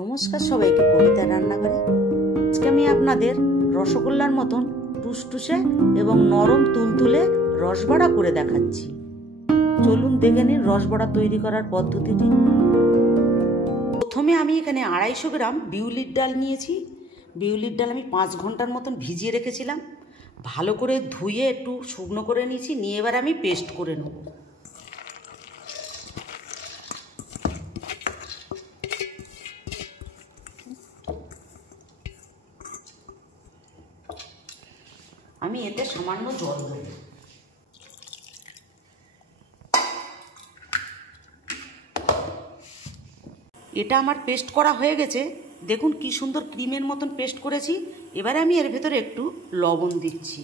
নমস্কার সবাইকে কবিতা রান্নাঘরে। আজকে আমি আপনাদের রসগোল্লার মতন টুসটুসে এবং নরম তুলতুলে রসবড়া করে দেখাচ্ছি। চলুন দেখে নিন রসবড়া তৈরি করার পদ্ধতিটি। প্রথমে আমি এখানে 250 গ্রাম বিউলির ডাল নিয়েছি। বিউলির ডাল আমি 5 ঘন্টার মতন ভিজিয়ে রেখেছিলাম। ভালো করে ধুয়ে একটু শুকনো করে নিয়েছি, নিয়ে এবার আমি পেস্ট করে নেব। আমি এতে সামান্য জল দেব। এটা আমার পেস্ট করা হয়ে গেছে। দেখুন কি সুন্দর ক্রিমের মতন পেস্ট করেছি। এবারে আমি এর ভেতরে একটু লবণ দিচ্ছি।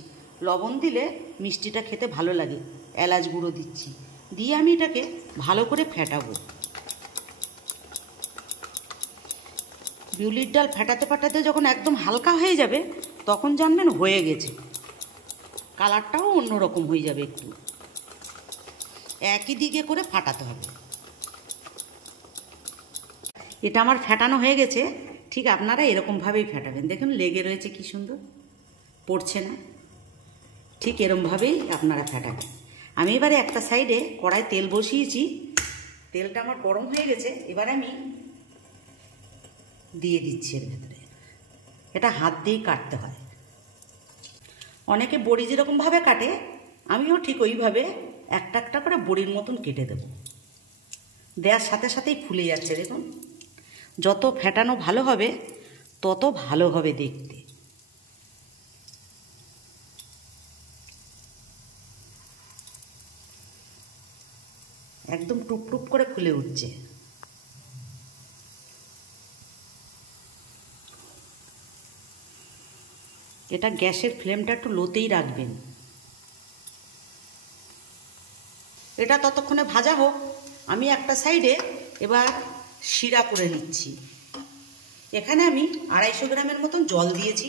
লবণ দিলে মিষ্টিটা খেতে ভালো লাগে। এলাচ গুঁড়ো দিচ্ছি, দিয়ে আমি এটাকে ভালো করে ফেটাবো। বিউলির ডাল ফেটাতে ফেটাতে যখন একদম হালকা হয়ে যাবে তখন জানবেন হয়ে গেছে। কালারটাও অন্যরকম হয়ে যাবে। একটু একই দিকে করে ফাটাতে হবে। এটা আমার ফেটানো হয়ে গেছে। ঠিক আপনারা এরকমভাবেই ফেটাবেন। দেখুন লেগে রয়েছে কি সুন্দর, পড়ছে না। ঠিক এরকমভাবেই আপনারা ফেটাবেন। আমি এবারে একটা সাইডে কড়াই তেল বসিয়েছি। তেলটা আমার গরম হয়ে গেছে। এবার আমি দিয়ে দিচ্ছি এর ভেতরে। এটা হাত দিয়েই কাটতে হয়। অনেকে বড়ি যেরকমভাবে কাটে, আমিও ঠিক ওইভাবে একটা একটা করে বড়ির মতন কেটে দেব। দেওয়ার সাথে সাথেই ফুলে যাচ্ছে। দেখুন যত ফেটানো ভালো হবে তত ভালো হবে দেখতে। একদম টুপ টুপ করে ফুলে উঠছে। এটা গ্যাসের ফ্লেমটা একটু লোতেই রাখবেন। এটা ততক্ষণে ভাজা হোক। আমি একটা সাইডে এবার শিরা করে নিচ্ছি। এখানে আমি 250 গ্রামের মতন জল দিয়েছি।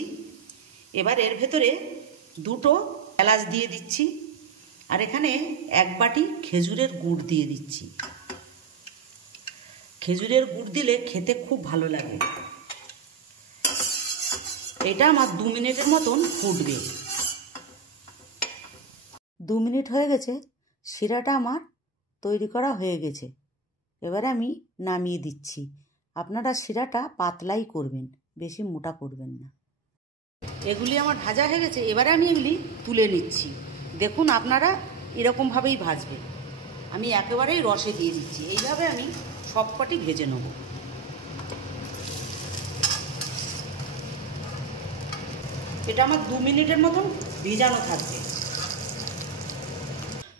এবার এর ভেতরে 2টো এলাচ দিয়ে দিচ্ছি, আর এখানে 1 বাটি খেজুরের গুড় দিয়ে দিচ্ছি। খেজুরের গুড় দিলে খেতে খুব ভালো লাগে। এটা আমার 2 মিনিটের মতন ফুটবে। 2 মিনিট হয়ে গেছে। শিরাটা আমার তৈরি করা হয়ে গেছে। এবারে আমি নামিয়ে দিচ্ছি। আপনারা শিরাটা পাতলাই করবেন, বেশি মোটা করবেন না। এগুলি আমার ভাজা হয়ে গেছে। এবারে আমি এগুলি তুলে নিচ্ছি। দেখুন আপনারা এরকমভাবেই ভাজবেন। আমি একেবারেই রসে দিয়ে দিচ্ছি। এইভাবে আমি সবকটি ভেজে নেব। এটা আমার 2 মিনিটের মতন ভিজানো থাকবে।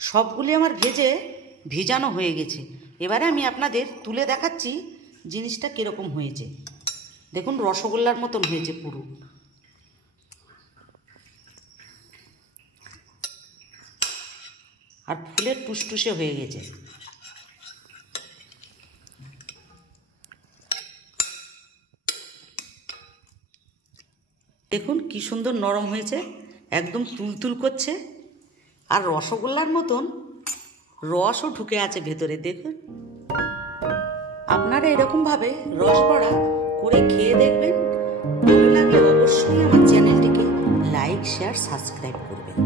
সবগুলি আমার ভিজানো হয়ে গেছে। এবারে আমি আপনাদের তুলে দেখাচ্ছি জিনিসটা কীরকম হয়েছে। দেখুন রসগোল্লার মতন হয়েছে পুরো। আর ফুলের টুসটুসে হয়ে গেছে। দেখুন কি সুন্দর নরম হয়েছে, একদম তুলতুল করছে। আর রসগোল্লার মতন রসও ঢুকে আছে ভেতরে। দেখুন আপনারা এরকমভাবে রসবড়া করে খেয়ে দেখবেন। ভালো লাগলে অবশ্যই আমার চ্যানেলটিকে লাইক, শেয়ার, সাবস্ক্রাইব করবেন।